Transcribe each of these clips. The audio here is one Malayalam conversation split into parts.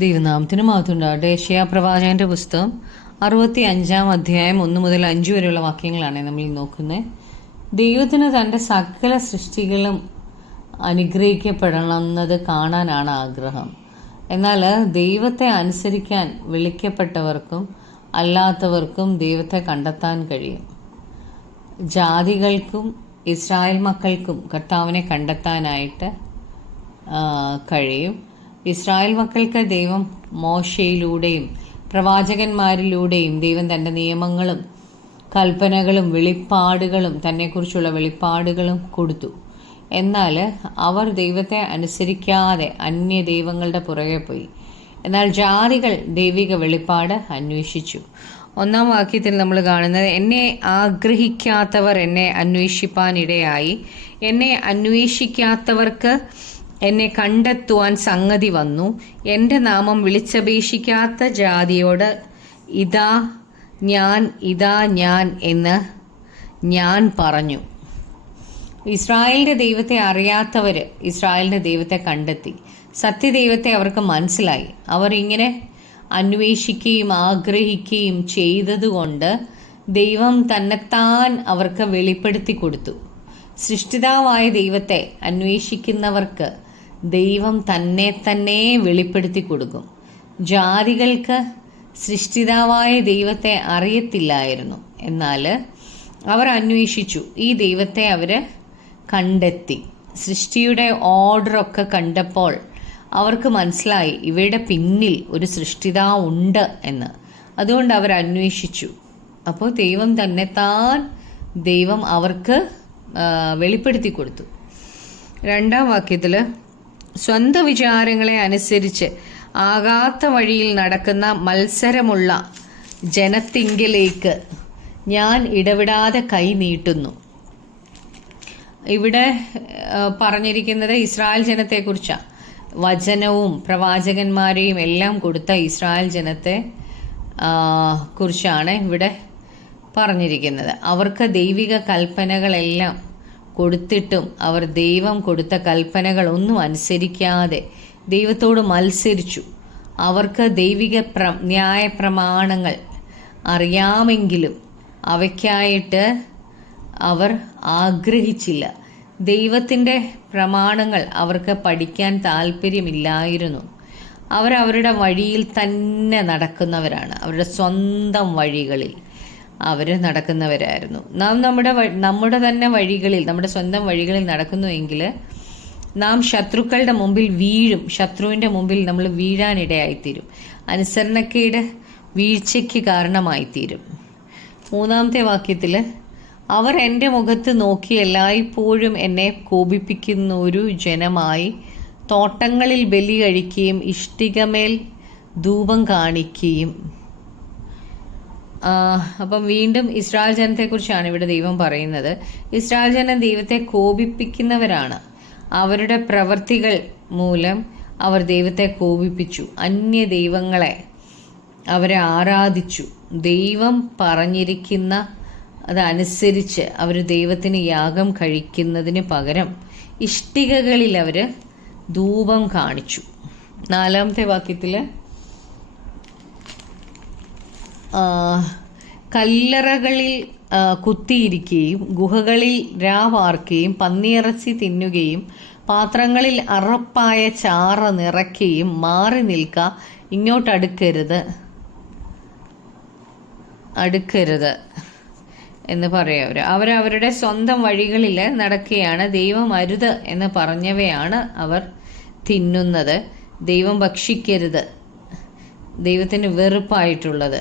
ദൈവനാമത്തിന് മഹത്വമുണ്ടാകട്ടെ. യെശയ്യാ പ്രവാചകന്റെ പുസ്തകം 65 അധ്യായം 1 മുതൽ 5 വരെയുള്ള വാക്യങ്ങളാണ് നമ്മൾ നോക്കുന്നത്. ദൈവത്തിന് തൻ്റെ സകല സൃഷ്ടികളും അനുഗ്രഹിക്കപ്പെടണമെന്നത് കാണാനാണ് ആഗ്രഹം. എന്നാൽ ദൈവത്തെ അനുസരിക്കാൻ വിളിക്കപ്പെട്ടവർക്കും അല്ലാത്തവർക്കും ദൈവത്തെ കണ്ടെത്താൻ കഴിയും. ജാതികൾക്കും ഇസ്രായേൽ മക്കൾക്കും കർത്താവിനെ കണ്ടെത്താനായിട്ട് കഴിയും. ഇസ്രായേൽ മക്കൾക്ക് ദൈവം മോശയിലൂടെയും പ്രവാചകന്മാരിലൂടെയും ദൈവം തൻ്റെ നിയമങ്ങളും കൽപ്പനകളും വെളിപ്പാടുകളും തന്നെക്കുറിച്ചുള്ള വെളിപ്പാടുകളും കൊടുത്തു. എന്നാൽ അവർ ദൈവത്തെ അനുസരിക്കാതെ അന്യ ദൈവങ്ങളുടെ പുറകെ പോയി. എന്നാൽ ജാതികൾ ദൈവിക വെളിപ്പാട് അന്വേഷിച്ചു. 1-ാം വാക്യത്തിൽ നമ്മൾ കാണുന്നത്, എന്നെ ആഗ്രഹിക്കാത്തവർ എന്നെ അന്വേഷിപ്പാനിടയായി, എന്നെ അന്വേഷിക്കാത്തവർക്ക് എന്നെ കണ്ടെത്തുവാൻ സംഗതി വന്നു. എൻ്റെ നാമം വിളിച്ചപേക്ഷിക്കാത്ത ജാതിയോട് ഇതാ ഞാൻ എന്ന് ഞാൻ പറഞ്ഞു. ഇസ്രായേലിൻ്റെ ദൈവത്തെ അറിയാത്തവർ ഇസ്രായേലിൻ്റെ ദൈവത്തെ കണ്ടെത്തി. സത്യദൈവത്തെ അവർക്ക് മനസ്സിലായി. അവർ ഇങ്ങനെ അന്വേഷിക്കുകയും ആഗ്രഹിക്കുകയും ചെയ്തതുകൊണ്ട് ദൈവം തന്നെത്താൻ അവർക്ക് വെളിപ്പെടുത്തി കൊടുത്തു. സൃഷ്ടിതാവായ ദൈവത്തെ അന്വേഷിക്കുന്നവർക്ക് ദൈവം തന്നെ വെളിപ്പെടുത്തി കൊടുക്കും. ജാതികൾക്ക് സൃഷ്ടിതാവായ ദൈവത്തെ അറിയത്തില്ലായിരുന്നു. എന്നാൽ അവർ അന്വേഷിച്ചു. ഈ ദൈവത്തെ അവർ കണ്ടെത്തി. സൃഷ്ടിയുടെ ഓർഡറൊക്കെ കണ്ടപ്പോൾ അവർക്ക് മനസ്സിലായി ഇവയുടെ പിന്നിൽ ഒരു സൃഷ്ടിതാവുണ്ട് എന്ന്. അതുകൊണ്ട് അവർ അന്വേഷിച്ചു. അപ്പോൾ ദൈവം അവർക്ക് വെളിപ്പെടുത്തി കൊടുത്തു. 2-ാം വാക്യത്തിൽ, സ്വന്തം വിചാരങ്ങളെ അനുസരിച്ച് ആകാത്ത വഴിയിൽ നടക്കുന്ന മത്സരമുള്ള ജനത്തിങ്കിലേക്ക് ഞാൻ ഇടവിടാതെ കൈ നീട്ടുന്നു. ഇവിടെ പറഞ്ഞിരിക്കുന്നത് ഇസ്രായേൽ ജനത്തെക്കുറിച്ചാണ്. വചനവും പ്രവാചകന്മാരെയും എല്ലാം കൊടുത്ത ഇസ്രായേൽ ജനത്തെ കുറിച്ചാണ് ഇവിടെ പറഞ്ഞിരിക്കുന്നത്. അവർക്ക് ദൈവിക കൽപ്പനകളെല്ലാം കൊടുത്തിട്ടും അവർ ദൈവം കൊടുത്ത കൽപ്പനകൾ ഒന്നും അനുസരിക്കാതെ ദൈവത്തോട് മത്സരിച്ചു. അവർക്ക് ദൈവിക ന്യായപ്രമാണങ്ങൾ അറിയാമെങ്കിലും അവയ്ക്കായിട്ട് അവർ ആഗ്രഹിച്ചില്ല. ദൈവത്തിൻ്റെ പ്രമാണങ്ങൾ അവർക്ക് പഠിക്കാൻ താല്പര്യമില്ലായിരുന്നു. അവരവരുടെ വഴിയിൽ തന്നെ നടക്കുന്നവരാണ്. അവരുടെ സ്വന്തം വഴികളിൽ അവർ നടക്കുന്നവരായിരുന്നു. നാം നമ്മുടെ തന്നെ വഴികളിൽ, നമ്മുടെ സ്വന്തം വഴികളിൽ നടക്കുന്നുവെങ്കിൽ നാം ശത്രുക്കളുടെ മുമ്പിൽ വീഴും. ശത്രുവിൻ്റെ മുമ്പിൽ നമ്മൾ വീഴാനിടയായിത്തീരും. അനുസരണക്കേട് വീഴ്ചയ്ക്ക് കാരണമായിത്തീരും. 3-ാമത്തെ വാക്യത്തിൽ, അവർ എൻ്റെ മുഖത്ത് നോക്കി എല്ലായ്പ്പോഴും എന്നെ കോപിപ്പിക്കുന്ന ഒരു ജനമായി തോട്ടങ്ങളിൽ ബലി കഴിക്കുകയും ഇഷ്ടികമേൽ ധൂപം കാണിക്കുകയും. അപ്പം വീണ്ടും ഇസ്രായേൽ ജനത്തെക്കുറിച്ചാണ് ഇവിടെ ദൈവം പറയുന്നത്. ഇസ്രായേൽ ജനം ദൈവത്തെ കോപിപ്പിക്കുന്നവരാണ്. അവരുടെ പ്രവൃത്തികൾ മൂലം അവർ ദൈവത്തെ കോപിപ്പിച്ചു. അന്യ ദൈവങ്ങളെ അവരെ ആരാധിച്ചു. ദൈവം പറഞ്ഞിരിക്കുന്ന അതനുസരിച്ച് അവർ ദൈവത്തിന് യാഗം കഴിക്കുന്നതിന് പകരം ഇഷ്ടികകളിൽ അവർ ധൂപം കാണിച്ചു. 4-ാമത്തെ വാക്യത്തിൽ, കല്ലറകളിൽ കുത്തിയിരിക്കുകയും ഗുഹകളിൽ രാവാർക്കുകയും പന്നിയിറച്ചി തിന്നുകയും പാത്രങ്ങളിൽ അറപ്പായ ചാറ് നിറയ്ക്കുകയും മാറി നിൽക്ക, ഇങ്ങോട്ടടുക്കരുത് എന്ന് പറയവർ. അവരവരുടെ സ്വന്തം വഴികളിൽ നടക്കുകയാണ്. ദൈവം അരുത് എന്ന് പറഞ്ഞവയാണ് അവർ തിന്നുന്നത്. ദൈവം ഭക്ഷിക്കരുത്, ദൈവത്തിന് വെറുപ്പായിട്ടുള്ളത്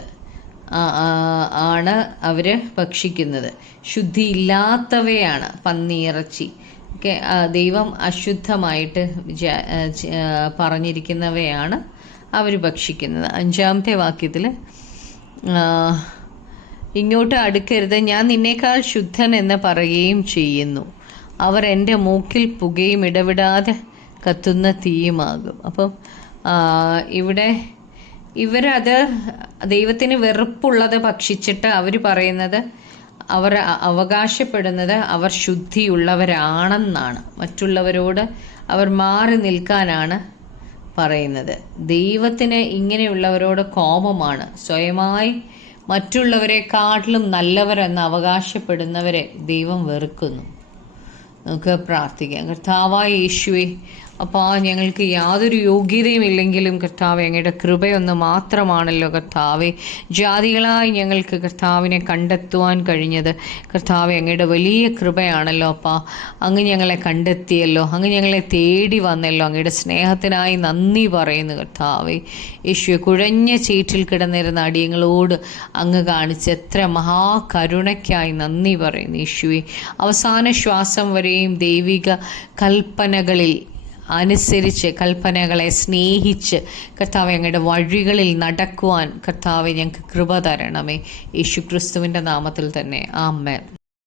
ആണ് അവർ ഭക്ഷിക്കുന്നത്. ശുദ്ധിയില്ലാത്തവയാണ് പന്നിയിറച്ചി ഒക്കെ. ദൈവം അശുദ്ധമായിട്ട് പറഞ്ഞിരിക്കുന്നവയാണ് അവർ ഭക്ഷിക്കുന്നത്. 5-ാമത്തെ വാക്യത്തിൽ, ഇങ്ങോട്ട് അടുക്കരുത്, ഞാൻ നിന്നേക്കാൾ ശുദ്ധൻ എന്ന് പറയുകയും ചെയ്യുന്നു. അവർ എൻ്റെ മൂക്കിൽ പുകയും ഇടവിടാതെ കത്തുന്ന തീയുമാകും. അപ്പം ഇവിടെ ഇവരത് ദൈവത്തിന് വെറുപ്പുള്ളത് ഭക്ഷിച്ചിട്ട് അവർ പറയുന്നത്, അവർ അവകാശപ്പെടുന്നത് അവർ ശുദ്ധിയുള്ളവരാണെന്നാണ്. മറ്റുള്ളവരോട് അവർ മാറി നിൽക്കാനാണ് പറയുന്നത്. ദൈവത്തിന് ഇങ്ങനെയുള്ളവരോട് കോപമാണ്. സ്വയമായി മറ്റുള്ളവരെക്കാട്ടിലും നല്ലവരെന്ന് അവകാശപ്പെടുന്നവരെ ദൈവം വെറുക്കുന്നു. നമുക്ക് പ്രാർത്ഥിക്കാം. കർത്താവായ യേശുവേ, അപ്പോൾ ഞങ്ങൾക്ക് യാതൊരു യോഗ്യതയും ഇല്ലെങ്കിലും കർത്താവെ, അങ്ങയുടെ കൃപയൊന്ന് മാത്രമാണല്ലോ കർത്താവെ. ജാതികളായി ഞങ്ങൾക്ക് കർത്താവിനെ കണ്ടെത്തുവാൻ കഴിഞ്ഞത് കർത്താവെ അങ്ങയുടെ വലിയ കൃപയാണല്ലോ അപ്പാ. അങ്ങ് ഞങ്ങളെ കണ്ടെത്തിയല്ലോ, അങ്ങ് ഞങ്ങളെ തേടി വന്നല്ലോ. അങ്ങയുടെ സ്നേഹത്തിനായി നന്ദി പറയുന്നു കർത്താവെ. യേശുവെ, കുഴഞ്ഞ ചേറ്റിൽ കിടന്നിരുന്ന അടിയങ്ങളോട് അങ്ങ് കാണിച്ച എത്ര മഹാകരുണയ്ക്കായി നന്ദി പറയുന്നു യേശുവെ. അവസാന ശ്വാസം വരെയും ദൈവിക കൽപ്പനകളിൽ അനുസരിച്ച്, കൽപ്പനകളെ സ്നേഹിച്ച് കർത്താവെ അങ്ങയുടെ വഴികളിൽ നടക്കുവാൻ കർത്താവെ ഞങ്ങൾക്ക് കൃപ തരണമേ. യേശു ക്രിസ്തുവിൻ്റെ നാമത്തിൽ തന്നെ ആമേൻ.